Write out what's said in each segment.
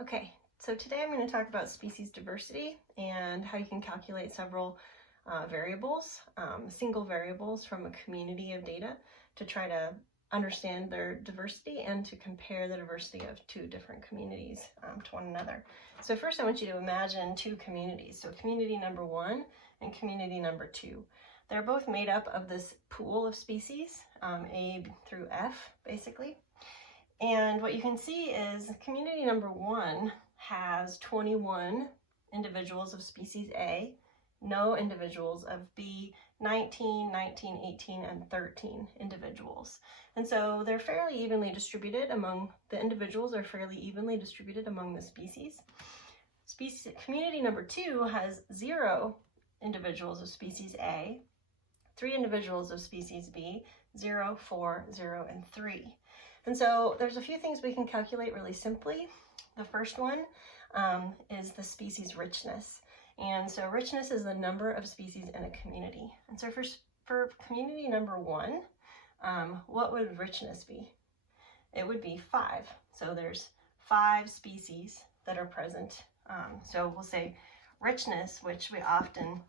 Okay, so today I'm going to talk about species diversity and how you can calculate several variables, single variables from a community of data to try to understand their diversity and to compare the diversity of two different communities to one another. So first I want you to imagine two communities. So community number 1 and community number 2. They're both made up of this pool of species, A through F basically. And what you can see is community number 1 has 21 individuals of species A, no individuals of B, 19, 19, 18, and 13 individuals. And so they're fairly evenly distributed among the individuals, are fairly evenly distributed among the species. Community number 2 has 0 individuals of species A, 3 individuals of species B, 0, 4, 0, and 3. And so there's a few things we can calculate really simply. The first one is the species richness. And so richness is the number of species in a community. And so for community number 1, what would richness be? It would be 5. So there's 5 species that are present. So we'll say richness, which we often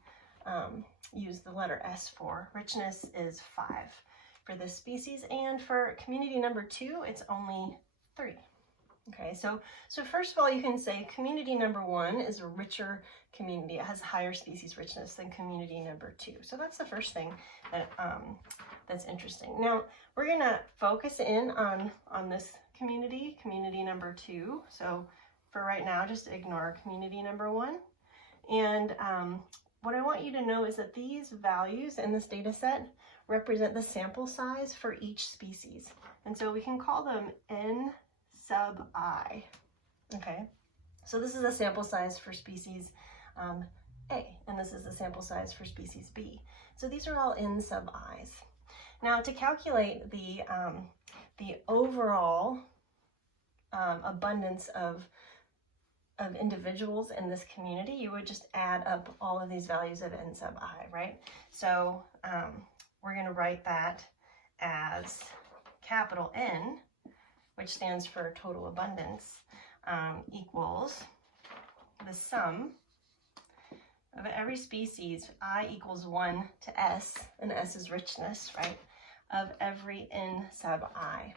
use the letter S for. Richness is 5 for this species, and for community number 2, it's only 3. Okay, so first of all, you can say community number 1 is a richer community. It has higher species richness than community number 2. So that's the first thing that that's interesting. Now we're gonna focus in on this community number 2. So for right now, just ignore community number 1. And what I want you to know is that these values in this data set represent the sample size for each species. And so we can call them N sub I. Okay, so this is the sample size for species A, and this is the sample size for species B. So these are all N sub I's. Now to calculate the overall abundance of individuals in this community, you would just add up all of these values of N sub I, right? So we're going to write that as capital N, which stands for total abundance, equals the sum of every species, I equals 1 to S, and S is richness, right, of every N sub I.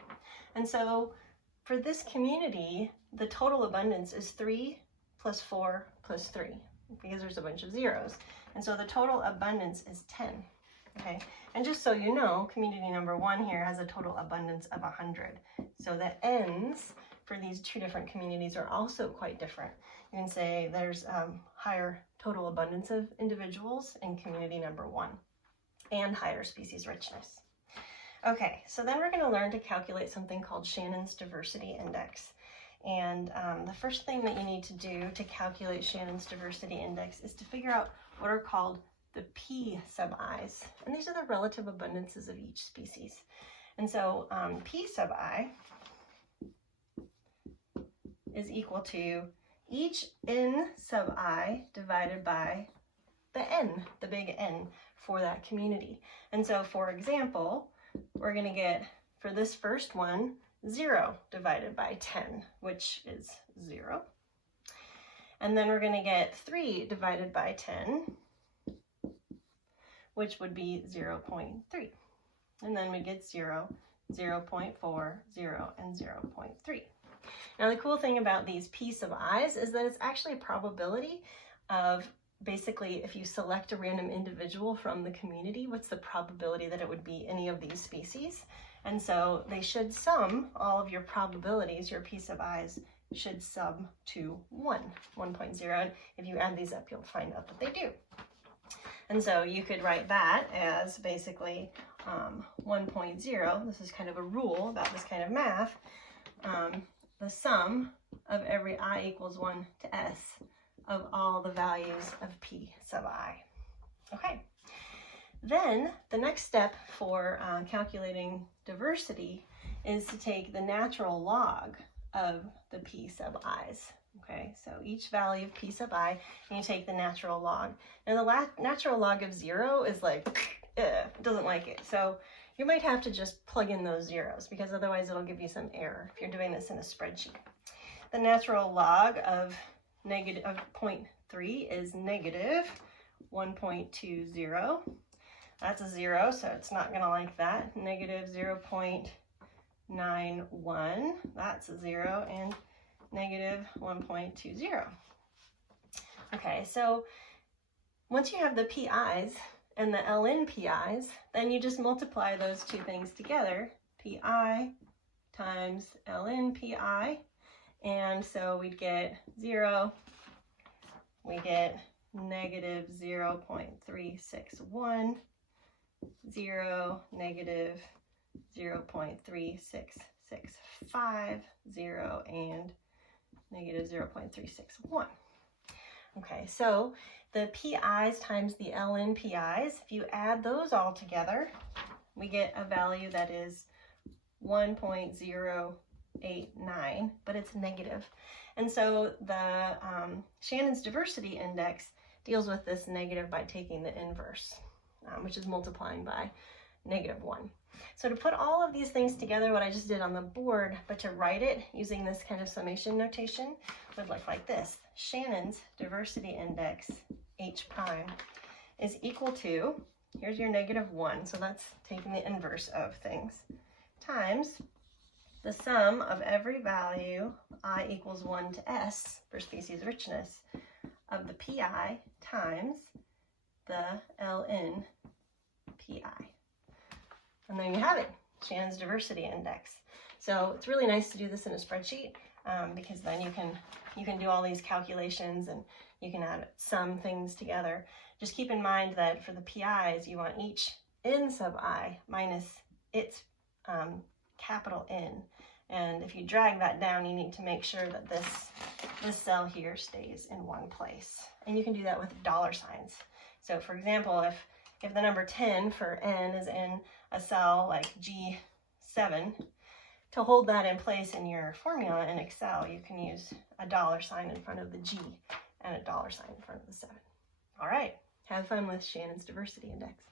And so for this community, the total abundance is 3 plus 4 plus 3, because there's a bunch of zeros. And so the total abundance is 10, okay? And just so you know, community number 1 here has a total abundance of 100. So the N's for these two different communities are also quite different. You can say there's higher total abundance of individuals in community number 1 and higher species richness. Okay, so then we're going to learn to calculate something called Shannon's diversity index. And the first thing that you need to do to calculate Shannon's diversity index is to figure out what are called the P sub I's. And these are the relative abundances of each species. And so P sub I is equal to each N sub I divided by the N, the big N for that community. And so for example, we're going to get, for this first one, 0 divided by 10, which is 0. And then we're going to get 3 divided by 10, which would be 0.3. And then we get 0, 0.4, 0, and 0.3. Now the cool thing about these P sub I's is that it's actually a probability of, basically, if you select a random individual from the community, what's the probability that it would be any of these species? And so they should sum, all of your probabilities, your P sub I's, should sum to 1.0. And if you add these up, you'll find out that they do. And so you could write that as basically 1.0. This is kind of a rule about this kind of math. The sum of every I equals 1 to S of all the values of P sub I. Okay. Then the next step for calculating diversity is to take the natural log of the P sub I's. Okay, so each value of P sub I, and you take the natural log. And the natural log of 0 is like, doesn't like it. So you might have to just plug in those zeros because otherwise it'll give you some error if you're doing this in a spreadsheet. the natural log of negative of 0.3 is negative 1.20. That's a 0, so it's not going to like that. Negative 0.91, that's a 0, and negative 1.20. Okay, so once you have the pi's and the ln pi's, then you just multiply those two things together, pi times ln pi, and so we'd get 0, we get negative 0.361, 0, negative 0.3665, 0, and negative 0.361. Okay, so the pi's times the ln pi's, if you add those all together, we get a value that is 1.089, but it's negative. And so the Shannon's diversity index deals with this negative by taking the inverse, which is multiplying by -1. So to put all of these things together, what I just did on the board, but to write it using this kind of summation notation, would look like this. Shannon's diversity index, H prime, is equal to, here's your -1, so that's taking the inverse of things, times the sum of every value I equals 1 to S for species richness of the PI times the ln PI. And there you have it, Shannon's diversity index. So it's really nice to do this in a spreadsheet because then you can do all these calculations and you can add some things together. Just keep in mind that for the PIs, you want each n sub I minus its capital N. And if you drag that down, you need to make sure that this cell here stays in one place. And you can do that with dollar signs. So for example, if the number 10 for n is in a cell like G7, to hold that in place in your formula in Excel, you can use a dollar sign in front of the G and a dollar sign in front of the 7. All right, have fun with Shannon's diversity index.